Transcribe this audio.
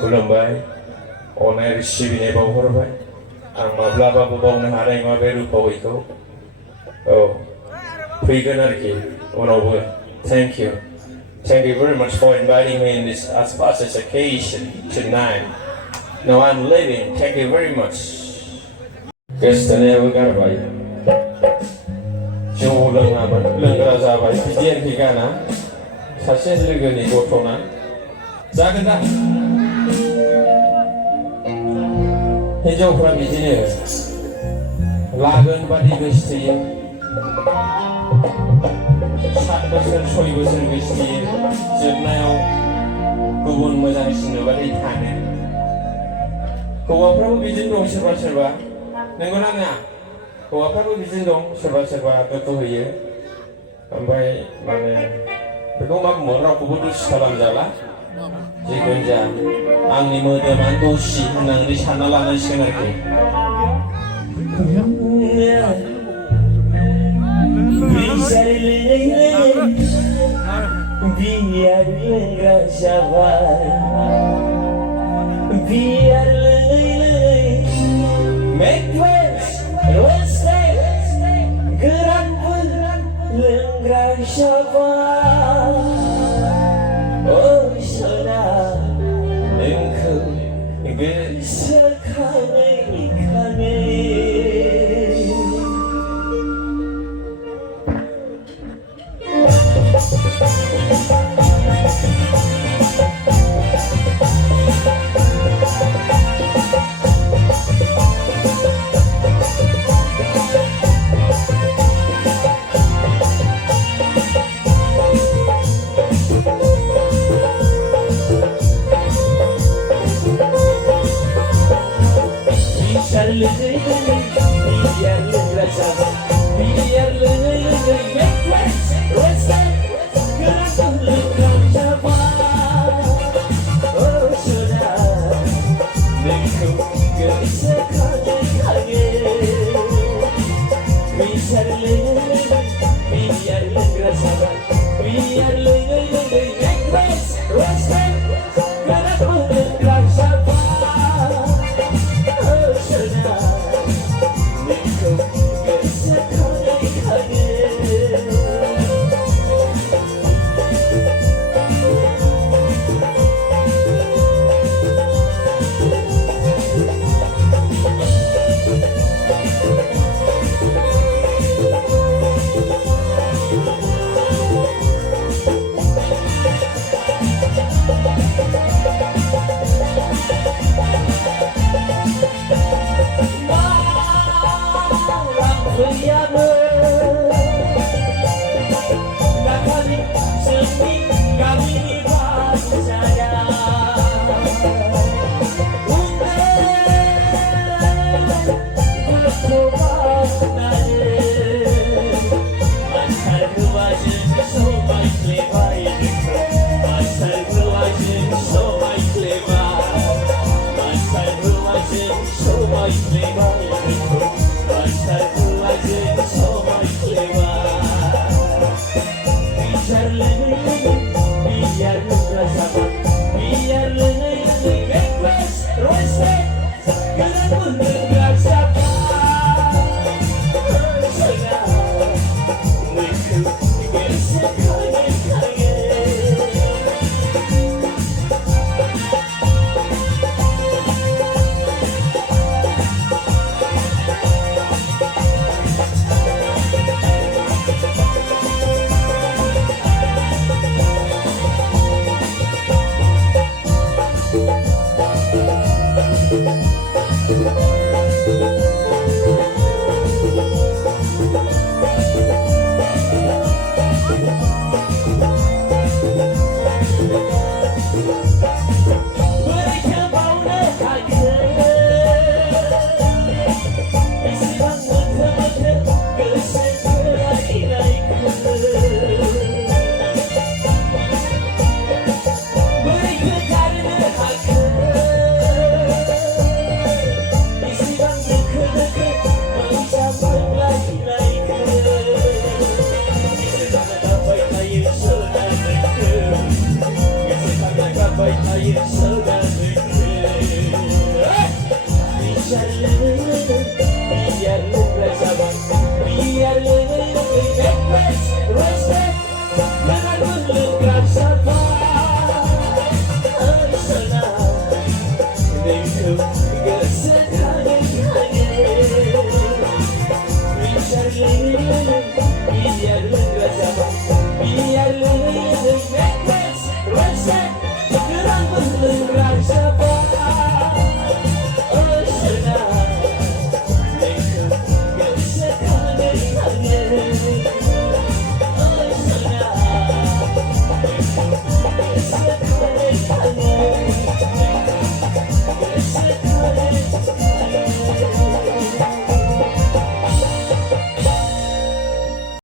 खुलुमबाय अननाय सिबिनाय बावहरबाय आं माब्लाबाबो बावनो हानाय नङा बे रुपावैखौ औ फैगोन आरोखि उनावबो thank you very much for inviting me in this auspicious occasion tonight. Now I'm leaving. Thank you very much. गोसोथोनायाबो गारबाय जौ लोङामोन लोंग्रा जाबाय बिदि आरोखि गाना सासे लोगोनि गथ'ना जागोन दा हिनजावफ्रा बिदिनो लागोन बादि गोसोथोयो 7 बोसोर 6 बोसोर गोसोथोयो जोबनायाव गुबुन मोजांसिन नुबाथाय थाङो हौवाफ्राबो बिदिनो दं सोरबा सोरबा नंगौना नङा हौवाफ्राबो बिदिनो दं सोरबा सोरबा दुखु होयो ओमफ्राय माने बेखौ मा बुंबावनो रावखौबो दुसि खालामजाला जिखुनु जा आंनि मोदोमानो दसि होननानै सानना लानांसिगोन आरोखि biar lenggak sabar biar lelai make waves gerak pun lenggak sabar oh saudara engkau bisa kami biar lenggak sabar biar lelai make waves gerak pun lenggak sabar oh saudara engkau bisa kami bisa lelai biar lenggak sabar biar lelai make waves gerak pun lenggak